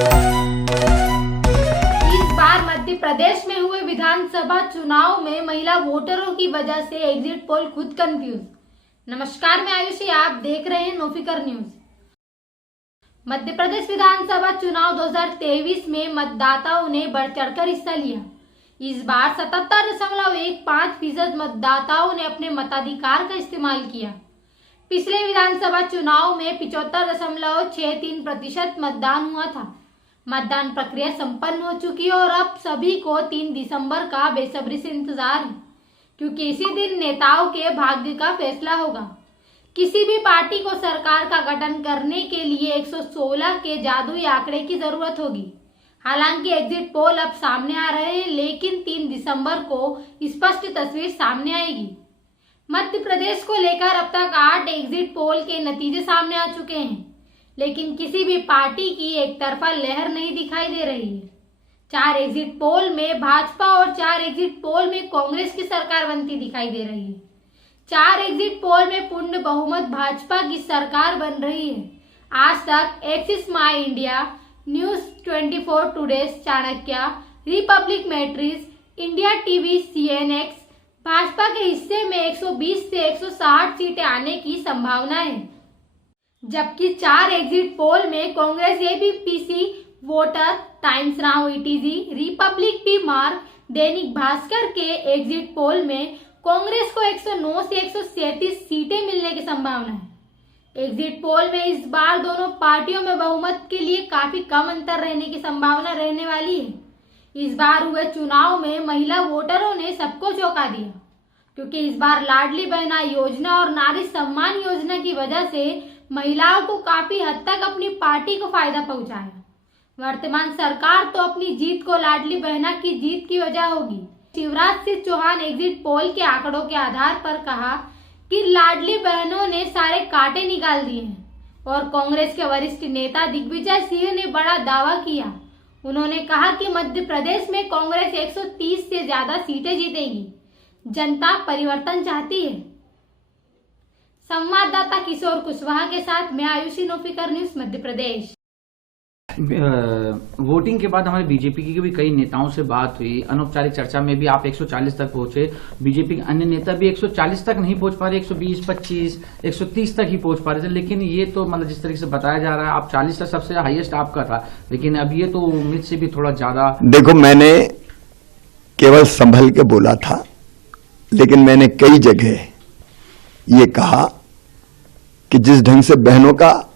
इस बार मध्य प्रदेश में हुए विधानसभा चुनाव में महिला वोटरों की वजह से एग्जिट पोल खुद कंफ्यूज। नमस्कार, मैं आयुषी, आप देख रहे हैं नोफिकर न्यूज। मध्य प्रदेश विधानसभा चुनाव 2023 में मतदाताओं ने बढ़ चढ़कर हिस्सा लिया। इस बार 77.15% मतदाताओं ने अपने मताधिकार का इस्तेमाल किया। पिछले विधानसभा चुनाव में 75.63% मतदान हुआ था। मतदान प्रक्रिया संपन्न हो चुकी है और अब सभी को 3 दिसंबर का बेसब्री से इंतजार है, क्योंकि इसी दिन नेताओं के भाग्य का फैसला होगा। किसी भी पार्टी को सरकार का गठन करने के लिए 116 के जादुई आंकड़े की जरूरत होगी। हालांकि एग्जिट पोल अब सामने आ रहे हैं, लेकिन 3 दिसंबर को स्पष्ट तस्वीर सामने आएगी। मध्य प्रदेश को लेकर अब तक 8 एग्जिट पोल के नतीजे सामने आ चुके हैं, लेकिन किसी भी पार्टी की एक तरफा लहर नहीं दिखाई दे रही है। 4 एग्जिट पोल में भाजपा और 4 एग्जिट पोल में कांग्रेस की सरकार बनती दिखाई दे रही है। 4 एग्जिट पोल में पूर्ण बहुमत भाजपा की सरकार बन रही है। आज तक एक्सिस माई India, news 24 today, Chanakya, Republic matrix, India TV, CNX Bhajpa के हिस्से में 120 से 160 सीटें आने की संभावना है, जबकि 4 एग्जिट पोल में Congress ABPC voter, times now ETG, Republic mark, Dainik Bhaskar के एग्जिट पोल में कांग्रेस को 109 से 137 सीटें मिलने की संभावना है। एग्जिट पोल में इस बार दोनों पार्टियों में बहुमत के लिए काफी कम अंतर रहने की संभावना रहने वाली है। इस बार हुए चुनाव में महिला वोटरों ने सबको चौंका दिया, क्योंकि इस बार लाडली बहना योजना और नारी सम्मान योजना की वजह से महिलाओं को काफी हद तक अपनी पार्टी को फायदा पहुंचाया। वर्तमान सरकार तो अपनी जीत को लाडली बहना की जीत की वजह होगी। शिवराज सिंह चौहान एग्जिट पोल के आंकड़ों के आधार पर कहा कि लाडली बहनों ने सारे कांटे निकाल दिए हैं, और कांग्रेस के वरिष्ठ नेता दिग्विजय सिंह ने बड़ा दावा किया। उन्होंने कहा कि मध्य प्रदेश में कांग्रेस 130 से ज्यादा सीटें जीतेगी। जनता परिवर्तन चाहती है। संवाददाता किशोर कुशवाहा के साथ मैं आयुषी, नोफिकर न्यूज, मध्य प्रदेश। वोटिंग के बाद हमारे बीजेपी की भी कई नेताओं से बात हुई। अनौपचारिक चर्चा में भी आप 140 तक पहुंचे। बीजेपी के अन्य नेता भी 140 तक नहीं पहुंच पा रहे, 120, 25, 130 तक ही पहुंच पा रहे थे। लेकिन ये तो मतलब जिस तरीके से बताया जा रहा है, आप 40 तक सबसे हाईएस्ट आपका था, लेकिन अब ये तो उम्मीद से भी थोड़ा ज्यादा। देखो, मैंने केवल संभल के बोला था, लेकिन मैंने कई जगह ये कहा कि जिस ढंग से बहनों का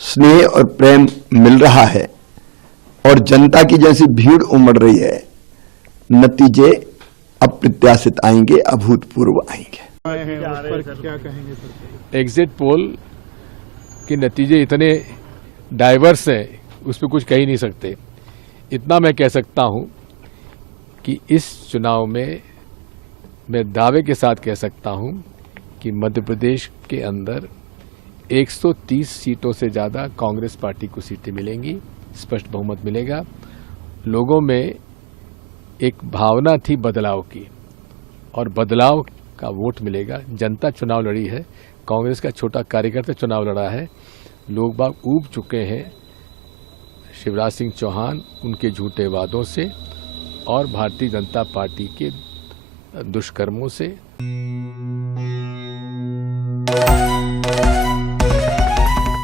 स्नेह और प्रेम मिल रहा है और जनता की जैसी भीड़ उमड़ रही है, नतीजे अप्रत्याशित आएंगे, अभूतपूर्व आएंगे। क्या कहेंगे सर? एग्जिट पोल के नतीजे इतने डाइवर्स हैं, उस पर कुछ कह ही नहीं सकते। इतना मैं कह सकता हूं कि इस चुनाव में मैं दावे के साथ कह सकता हूं कि मध्य प्रदेश के अंदर 130 सीटों से ज़्यादा कांग्रेस पार्टी को सीटें मिलेंगी, स्पष्ट बहुमत मिलेगा। लोगों में एक भावना थी बदलाव की, और बदलाव का वोट मिलेगा। जनता चुनाव लड़ी है, कांग्रेस का छोटा कार्यकर्ता चुनाव लड़ा है। लोग बाग ऊब चुके हैं शिवराज सिंह चौहान, उनके झूठे वादों से और भारतीय जनता पार्टी के दुष्कर्मों से।